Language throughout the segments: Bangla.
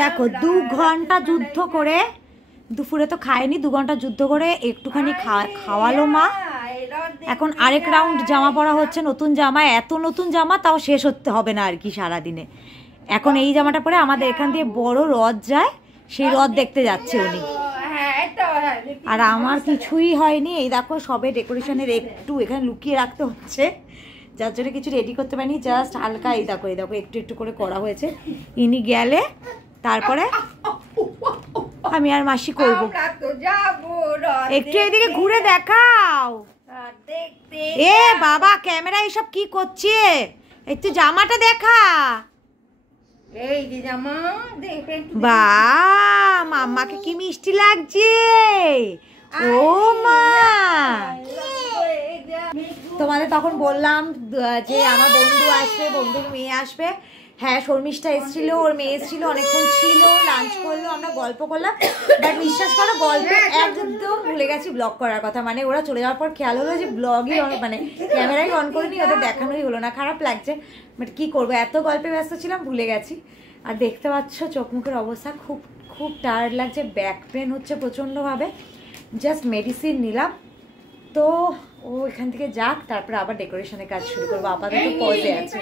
দেখো 2 ঘন্টা যুদ্ধ করে, দুপুরে তো খায়নি, 2 ঘন্টা যুদ্ধ করে একটুখানি খাওয়ালো মা। এখন আরেক রাউন্ড জামা পরা হচ্ছে, নতুন জামা, এত নতুন জামা তাও শেষ হতে হবে না আর কি সারাদিনে। এখন এই জামাটা পরে আমাদের এখান দিয়ে বড় রথ যায়, সেই রথ দেখতে যাচ্ছে উনি। আর আমার কিছুই হয়নি, এই দেখো সবে ডেকোরেশনের একটু এখানে লুকিয়ে রাখতে হচ্ছে, যার জন্য কিছু রেডি করতে পারিনি, জাস্ট হালকা এই দেখো একটু একটু করে করা হয়েছে। ইনি গেলে তারপরে আমি আর মাসি করবো। একটু এদিকে ঘুরে দেখাও। এ বাবা, ক্যামেরা এইসব কি করছে, একটু জামাটা দেখা। এই যে জামা বা মাম্মাকে কি মিষ্টি লাগছে। ও মা, তোমাদের তখন বললাম যে আমার বন্ধু আসবে, বন্ধুর মেয়ে আসবে। হ্যাঁ, শর্মিষ্ঠা এসেছিল, ওর মেয়ে এসেছিল, অনেকক্ষণ ছিল, লাঞ্চ করলো, আমরা গল্প করলাম। বাট বিশ্বাস করো, গল্প একদম ভুলে গেছি ব্লগ করার কথা। মানে ওরা চলে যাওয়ার পর খেয়াল হলো যে ব্লগই মানে ক্যামেরাই অন করিনি, ওদের দেখানোই হলো না। খারাপ লাগছে, বাট কী করবো, এত গল্পে ব্যস্ত ছিলাম ভুলে গেছি। আর দেখতে পাচ্ছ চোখ মুখের অবস্থা খুব খুব টায়ার্ড লাগছে, ব্যাক পেন হচ্ছে প্রচণ্ডভাবে। জাস্ট মেডিসিন নিলাম, তো ও এখান থেকে যাক, তারপরে আবার ডেকোরেশনের কাজ শুরু করবো। আপাতত পজে আছে।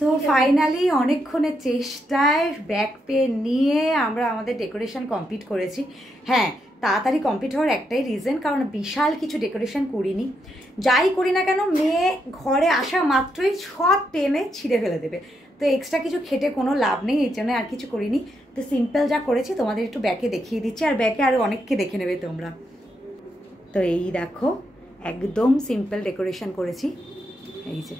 তো ফাইনালি অনেকক্ষণের চেষ্টায় ব্যাক পেন নিয়ে আমরা আমাদের ডেকোরেশন কমপ্লিট করেছি। হ্যাঁ, তাড়াতাড়ি কমপ্লিট হওয়ার একটাই রিজন, কারণ বিশাল কিছু ডেকোরেশন করিনি। যাই করি না কেন, মেয়ে ঘরে আসা মাত্রই সব টেনে ছিঁড়ে ফেলে দেবে, তো এক্সট্রা কিছু খেটে কোনো লাভ নেই, এই জন্য আর কিছু করিনি। তো সিম্পল যা করেছি তোমাদের একটু ব্যাকে দেখিয়ে দিচ্ছি, আর ব্যাকে আরও অনেককে দেখে নেবে তোমরা। তো এই দেখো একদম সিম্পল ডেকোরেশন করেছি, এই যে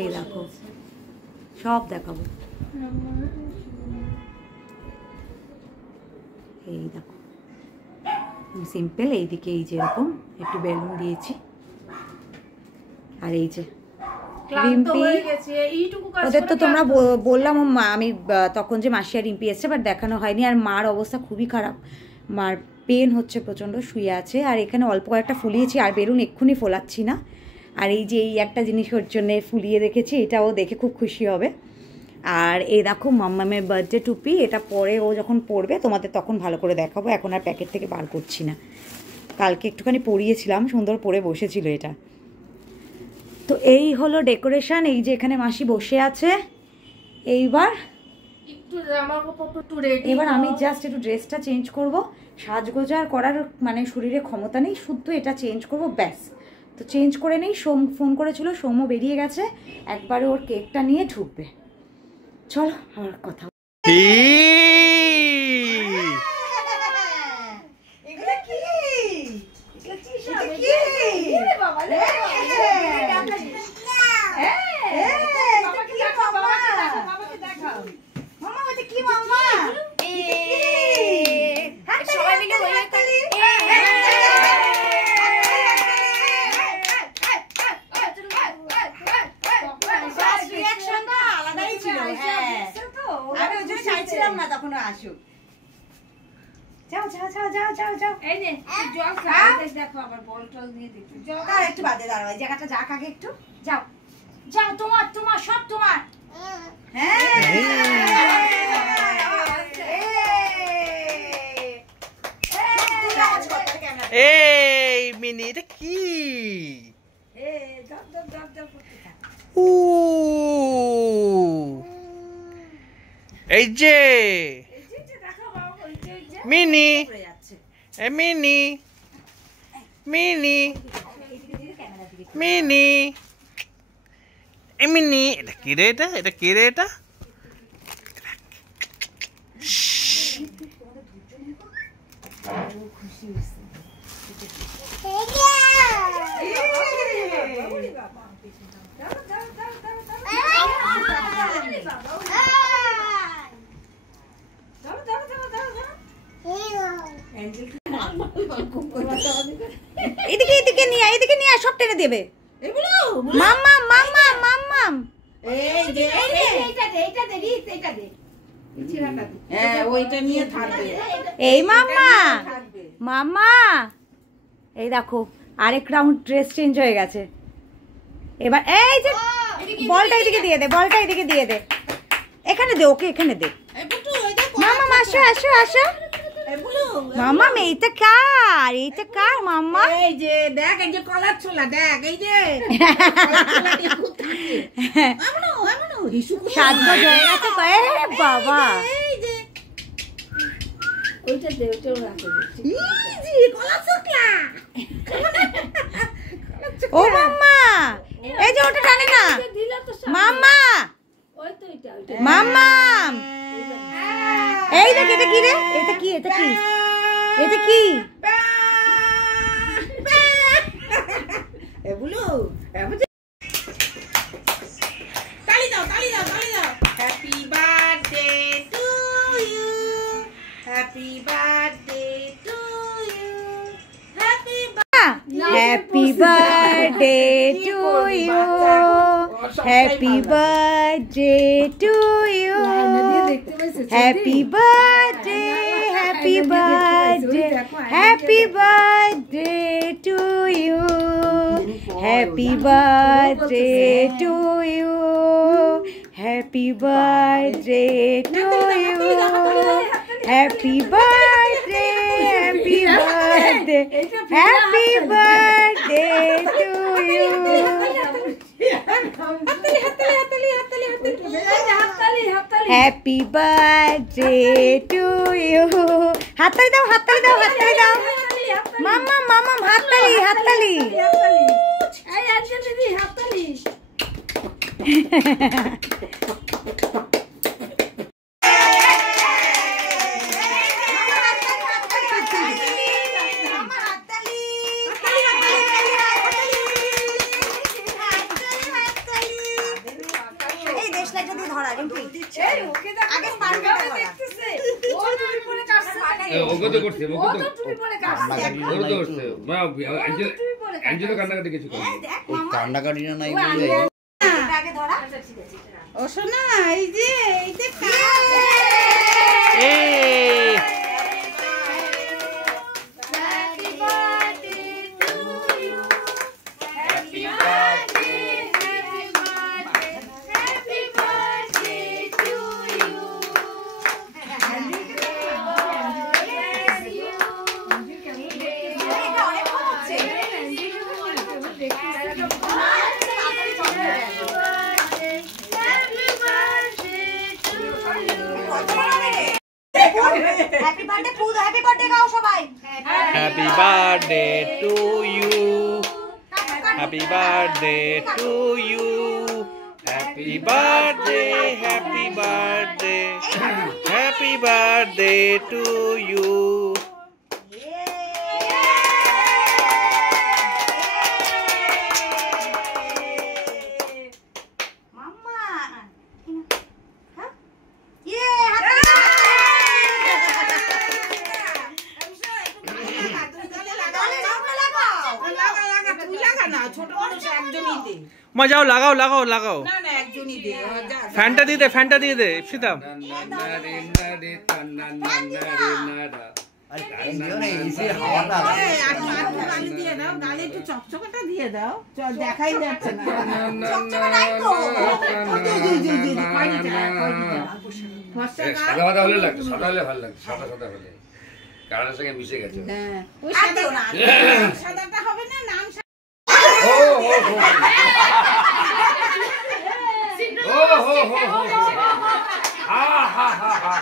এই দেখো সব দেখাবো। এই দেখো সিম্পল, এইদিকে এই যে এরকম একটু বেলুন দিয়েছি, আর এই যে রিম্পি, ওদের তো তোমরা বললাম আমি তখন যে মাসি আর রিম্পি এসছে, বাট দেখানো হয়নি। আর মার অবস্থা খুবই খারাপ, মার পেন হচ্ছে প্রচণ্ড, শুয়ে আছে। আর এখানে অল্প কয়েকটা ফুলিয়েছি, আর বেলুন এক্ষুনি ফোলাচ্ছি না। আর এই যে এই একটা জিনিস ওর জন্যে ফুলিয়ে রেখেছি, এটাও দেখে খুব খুশি হবে। আর এই দেখো মাম্মামের বার্থডে টুপি, এটা পরে ও যখন পরবে তোমাদের তখন ভালো করে দেখাবো, এখন আর প্যাকেট থেকে বার করছি না। কালকে একটুখানি পরিয়েছিলাম, সুন্দর পরে বসেছিল এটা। তো এই হলো ডেকোরেশন, এই যে এখানে মাসি বসে আছে। এইবার আমি জাস্ট একটু ড্রেসটা চেঞ্জ করব, সাজগোজার করার মানে শরীরে ক্ষমতা নেই, শুধু এটা চেঞ্জ করব ব্যাস। তো চেঞ্জ করে নেই, সোম ফোন করেছিল, সোমও বেরিয়ে গেছে, একবারে ওর কেকটা নিয়ে ঢুকবে। চলো আমার কথা। আসুক, যাও যাও যাও যাও যাও যাও, এই নে জল খাও, দেখো আবার বল টল নিয়ে দেখো, জল আর একটু বাদে দাঁড়াও, এই জায়গাটা যাক আগে একটু, যাও যাও, তোমার তোমার সব তোমার। এই মিনি, এটা কি? এই যে mini, mini mini mini mini, এটা কি রে? এটা কি রে? এটা খুশি হয়েছে। এদিকে এদিকে নিয়ে এদিকে নিয়ে সব টেনে দেবে মাম্মা মাম্মা মাম্মা এই যে এইটা দে এইটা দে হ্যাঁ ওইটা নিয়ে থাকবে। এই মাম্মা মাম্মা এই দেখো আরেক রাউন্ড ড্রেস চেঞ্জ হয়ে গেছে। এবার এই যে বলটা এদিকে দিয়ে দে, বলটা এদিকে দিয়ে দে, এখানে দে, ওকে এখানে দে। মাম্মা আসো আসো আসো মাম্মা, এইটা কার, এইটা কার মাম্মা? এই যে দেখ, এই যে কলার ছোলা দেখ, এই যে সাজগোজ হয়ে গেছে। বাবা ওইটা দে, ওইটাও রাখো। ও মাম্মা এই যে ওটা টানে না মাম্মা, মাম্মা এই দেখ, এটা কি রে, এটা কি, এটা কি, এটা কি? তালি দাও, তালি দাও, তালি দাও। Happy birthday to you, happy birthday to you, happy happy birthday to you, happy birthday to you, happy birthday, happy birthday, happy birthday to you, happy birthday to you, happy birthday to you, happy birthday, happy birthday, happy birthday to you. Happy birthday to you. হাততালি দাও, হাততালি দাও, হাততালি দাও মাম্মা, মাম্মা হাততালি, হাততালি। এই দেশলাইটা দিয়ে ধরা রিম্পি, আগে পারবে ওকে তো করছে, ওকে তো ওকে তো করছে। মা অ্যাঞ্জেলো কান্নাকাটি কিছু করে কান্নাকাটি না নাই আগে ধরা। ও শোনা, এই যে এইটা হ্যাপি বার্থডে পুরো, হ্যাপি বার্থডে গাও সবাই। Happy birthday to you, happy birthday to you, happy birthday, happy birthday, happy birthday to you. মাম্মা ইয়ে হাততালি দাও। মা যাও, লাগাও লাগাও লাগাও, না না একজনই দে, ফ্যানটা দিয়ে দে, ফ্যানটা দিয়ে দে ইপসিতা। হাওয়াটা গালে দিয়ে দাও, গালে একটু চকচকাটা দিয়ে দাও, চল দেখাই যাচ্ছে না। সাদা সাদা হলে লাগতো, সাদা হলে ভালো লাগতো, সাদা সাদা হলে কালারের সঙ্গে মিশে গেছে। ওই সাদাটা হবে না, নাম ও হো হো ও হো হো হো হা হা হা হা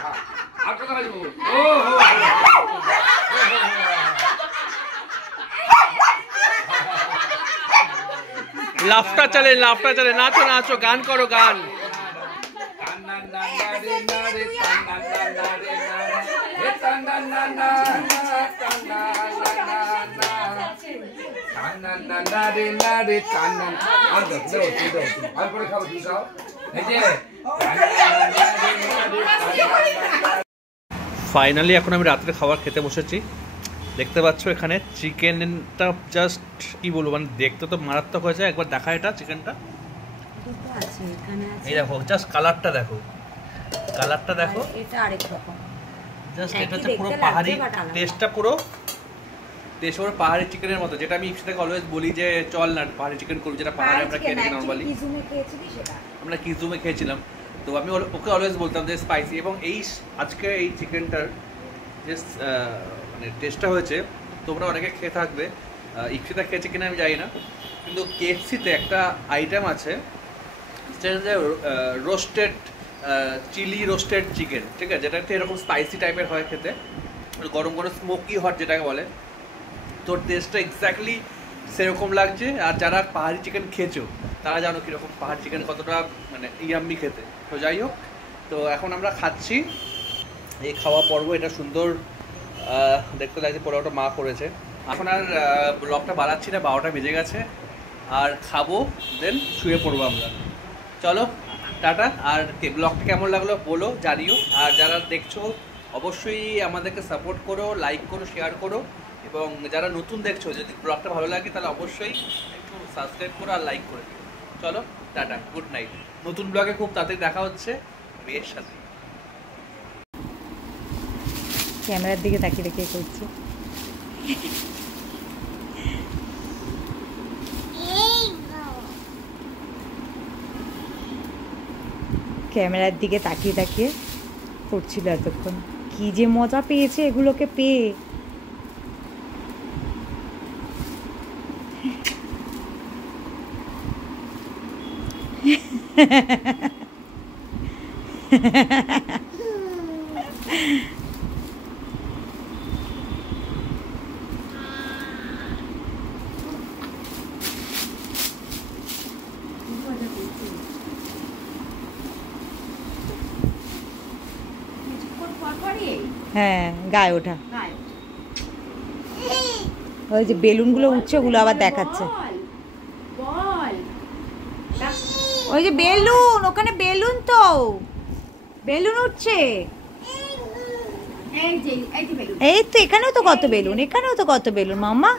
আপনারা আসবো। ও হো লাফটা চলে, লাফটা চলে, নাচো নাচো, গান করো, গান। না না রে না রে কান্না আর দাও দাও দাও আর করে খাও তুমি খাও এই যে ফাইনালি এখন আমি রাত্রে খাবার খেতে বসেছি। দেখতে পাচ্ছ এখানে চিকেনটা জাস্ট কি বলবো, মানে দেখতে তো মারাত্মক হয়েছে। একবার দেখা এটা চিকেনটা, এই দেখো জাস্ট কালারটা দেখো, কালারটা দেখো, এটা আরেক রকম জাস্ট এটা হচ্ছে পুরো পাহাড়ি টেস্টটা, পুরো টেস্ট পুরো পাহাড়ি চিকেনের মতো, যেটা আমি ইপসিটাকে অলওয়েজ বলি যে চল না পাহাড়ি চিকেন করবো, যেটা পাহাড়ে আমরা খেয়ে থাকি নর্মালি। আমরা কিজুমে খেয়েছিলাম, তো আমি ওকে অলওয়েজ বলতাম যে স্পাইসি। এবং এই আজকে এই চিকেনটার যে মানে টেস্টটা হয়েছে, তোমরা অনেকে খেয়ে থাকবে, ইপসিটা খেয়েছে কিনা আমি জানি না, কিন্তু কেএফসিতে একটা আইটেম আছে সেটা হচ্ছে রোস্টেড চিলি রোস্টেড চিকেন, ঠিক আছে, যেটা একটা এরকম স্পাইসি টাইপের হয় খেতে, গরম গরম স্মোকি হট যেটাকে বলে। তোর টেস্টটা এক্স্যাক্টলি সেরকম লাগছে। আর যারা পাহাড়ি চিকেন খেয়েছো তারা জানো কীরকম পাহাড়ি চিকেন কতটা মানে ইয়াম্মি খেতে। তো যাই হোক, তো এখন আমরা খাচ্ছি, এই খাওয়া পর্ব। এটা সুন্দর দেখতে লাগছে, পোলাওটা মা করেছে। এখন আর ব্লগটা বাড়াচ্ছি না, 12টা বেজে গেছে, আর খাবো, দেন শুয়ে পড়বো আমরা। চলো টাটা। আর ব্লগটা কেমন লাগলো বলো, জানিও। আর যারা দেখছো অবশ্যই আমাদেরকে সাপোর্ট করো, লাইক করো, শেয়ার করো। এবং যারা নতুন দেখছো, যদি ব্লগটা ভালো লাগে তাহলে অবশ্যই একটু সাবস্ক্রাইব করো আর লাইক করে দিও। চলো টাটা, গুড নাইট। নতুন ব্লগে খুব তাড়াতাড়ি দেখা হচ্ছে মেয়ের সাথে। ক্যামেরার দিকে তাকিয়ে রেখে করছি। ক্যামেরার দিকে তাকিয়ে তাকিয়ে করছিল এতক্ষণ। কি যে মজা পেয়েছে এগুলোকে পেয়ে। হ্যাঁ, গায়ে ওঠা ওই যে বেলুনগুলো উঠছে, ওগুলো আবার দেখাচ্ছে। ওই যে বেলুন, ওখানে বেলুন, তো বেলুন উঠছে। এই তো এখানেও তো কত বেলুন, এখানেও তো কত বেলুন মাম্মা।